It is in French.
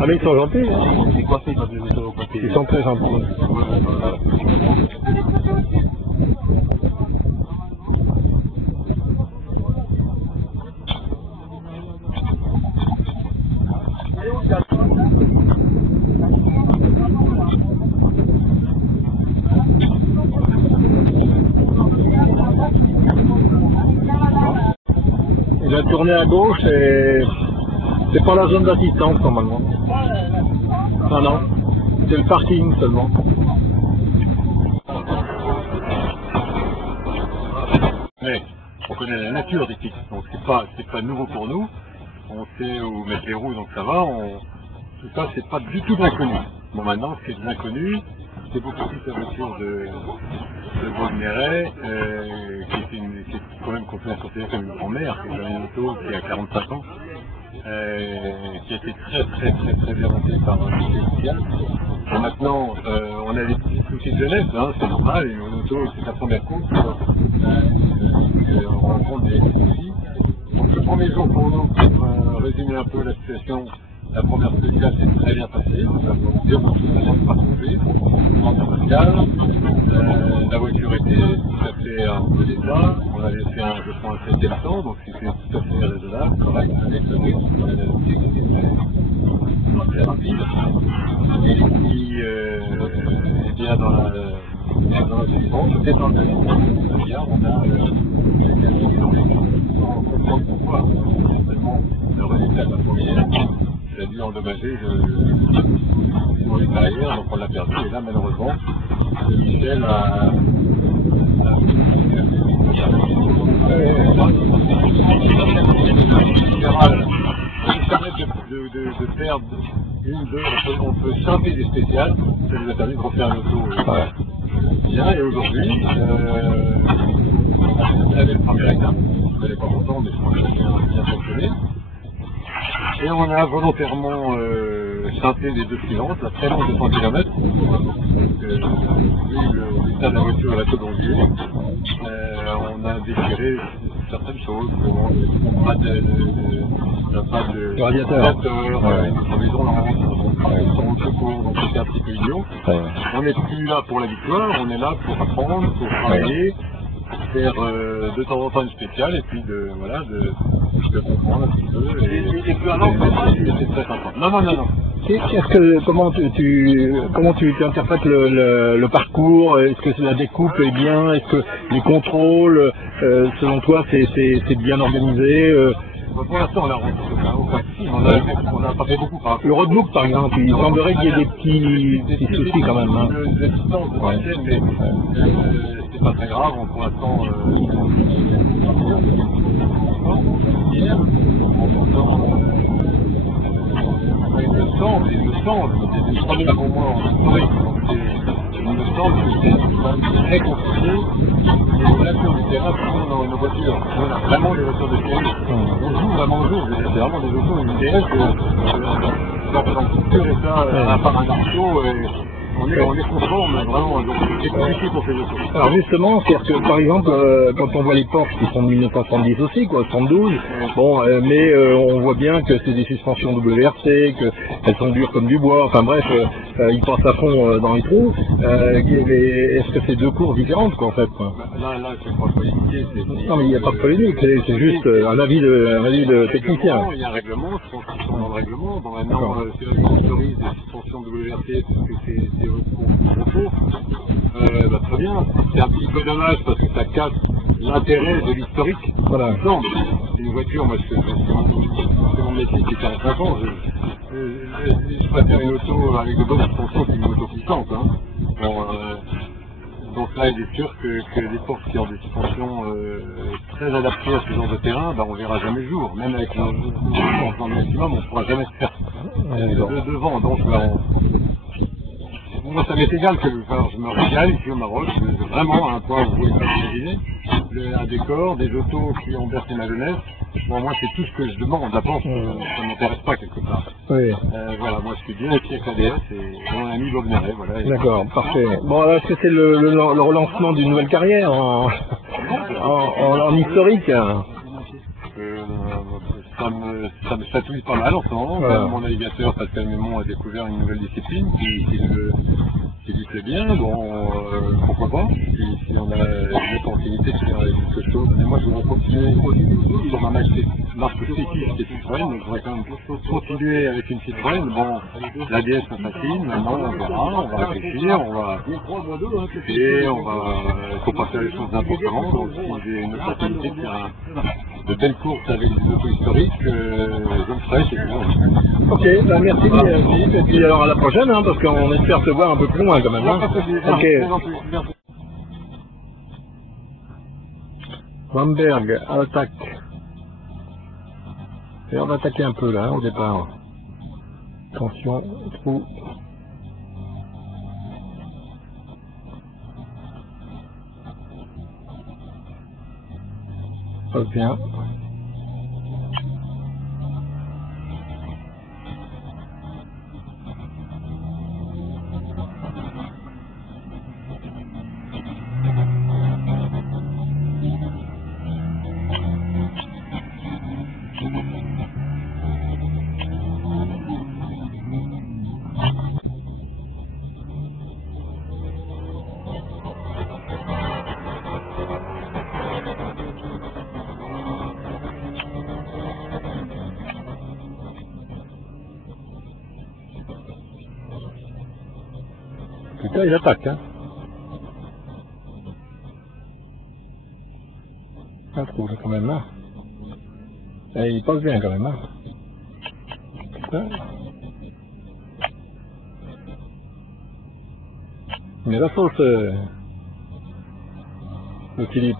Ah mais ils sont gentils, hein. On s'est coiffé quand je mettais au côté. Ils sont très gentils. Il a tourné à gauche et c'est pas la zone d'assistance normalement. Ah non, c'est le parking seulement. Mais on connaît la nature des tiques, donc c'est pas nouveau pour nous. On sait où mettre les roues, donc ça va. Tout ça, c'est pas du tout de l'inconnu. Bon, maintenant, ce qui est de l'inconnu, c'est beaucoup plus la voiture de Vaugneray, qui est quand même considérée comme une grand-mère, qui est une auto qui a 45 ans, qui a été très bien montée par le social. Et maintenant, on a des petits soucis de jeunesse, hein, c'est normal, une auto, c'est sa première course, on rencontre des soucis. Donc le premier jour pour nous, pour résumer un peu la situation, la première spéciale s'est très bien passée, nous avons zéro souci pas trouvé, en spécial, la voiture était tout à fait en bon état, on avait fait je crois un 7e temps, donc c'était tout à fait raisonnable, correct, avec le rythme, très rapide, et puis, eh bien dans la suivante, c'était dans le c'est-à-dire on a comprendre pourquoi, certainement le résultat de la première, il a dû endommager le carrière, donc on l'a perdu, et là malheureusement, Michel a de perdre une, deux, on peut simper des spéciales, ça nous a permis de refaire un auto bien, et aujourd'hui, on avait le premier étape, je n'allais pas content, mais je crois que ça a bien fonctionné. Et on a volontairement synthé les deux suivantes, la très longue de 100 km, vu l'état de la voiture et la todondier, on a déchiré certaines choses, on n'a pas de radiateur, une maison sans le secours, donc c'était un petit peu idiot. On n'est plus là pour la victoire, on est là pour apprendre, pour travailler, faire de temps en temps une spéciale, et puis de comprendre un petit peu, et plus un an, c'est très sympa. Non. Comment tu interprètes le parcours? Est-ce que la découpe est bien? Est-ce que les contrôles, selon toi, c'est bien organisé? Pour l'instant, on n'a aucun souci, on n'a pas fait beaucoup. Le roadbook, par exemple, il semblerait qu'il y ait des petits soucis quand même. Hein. De distance de chaîne, mais c'est pas très grave, pour l'instant, il me semble, c'est une première pour moi en historique, il me semble que c'est très compliqué, et là sur le terrain, dans nos voitures, on a vraiment des voitures de série, on joue vraiment, c'est vraiment des autos, une DS, je représente que ça, à part un arceau, on est conforme, vraiment, donc c'est compliqué pour ces autos. Alors justement, c'est-à-dire que par exemple, quand on voit les Porsche qui sont de 1970 aussi, quoi, 72, bon, mais on voit bien que c'est des suspensions WRC, qu'elles sont dures comme du bois, enfin bref, ils passent à fond dans les trous. Est-ce que c'est deux courses différentes, quoi, en fait, quoi? Là, c'est pas polémiqué, non, mais il n'y a pas de polémique, c'est juste un avis de technicien. Il y a un règlement, je pense qu'ils sont dans le règlement. Bon, maintenant, c'est vrai qu'on autorise des suspensions WRC parce que c'est recours. Très bien. C'est un petit peu dommage parce que ça casse l'intérêt de l'historique. Voilà. Non, c'est une voiture, moi, c'est mon métier qui est 45 ans. Je préfère une auto avec de bonnes suspensions qu'une auto puissante. Hein. Bon, donc là, il est sûr que les Porsche qui ont des suspensions très adaptées à ce genre de terrain, on verra jamais le jour. Même avec un maximum, on ne pourra jamais se faire devant. Donc, moi, ça m'est égal que je me régale ici au Maroc, vraiment à un point où vous pouvez pas imaginer. Un décor, des autos qui ont bercé ma jeunesse. Bon, moi, c'est tout ce que je demande. D'abord, ça ne m'intéresse pas quelque part. Oui. Voilà, moi, je suis bien ici avec la DS et mon ami Vaugneray, voilà. D'accord, parfait. Bon, alors, est-ce que c'est le relancement d'une nouvelle carrière en historique? ça me chatouille pas mal en ce moment. Voilà. Mon navigateur Pascal Mémon a découvert une nouvelle discipline qui lui plaît bien. Bon, pourquoi pas, si on a l'opportunité de faire quelque chose. Mais moi, je voudrais continuer sur ma marque spécifique qui est Citroën, donc je voudrais quand même continuer avec une Citroën. Bon, la DS ça fascine, maintenant on verra, on va réfléchir, il faut pas faire les choses n'importe comment. Donc si j'ai une opportunité de faire de belles courses avec des autos historiques, je le ferai, c'est toujours. Ok, bah merci Philippe, et puis alors à la prochaine, hein, parce qu'on espère te voir un peu plus loin quand même. Hein. Ok. Bamberg, à l'attaque. Et on va attaquer un peu là, hein, au départ. Attention, trou. Passe bien. Putain, il attaque, hein. Un trou là quand même là. Et il passe bien quand même, hein. Putain. Mais la sauce, le Philippe.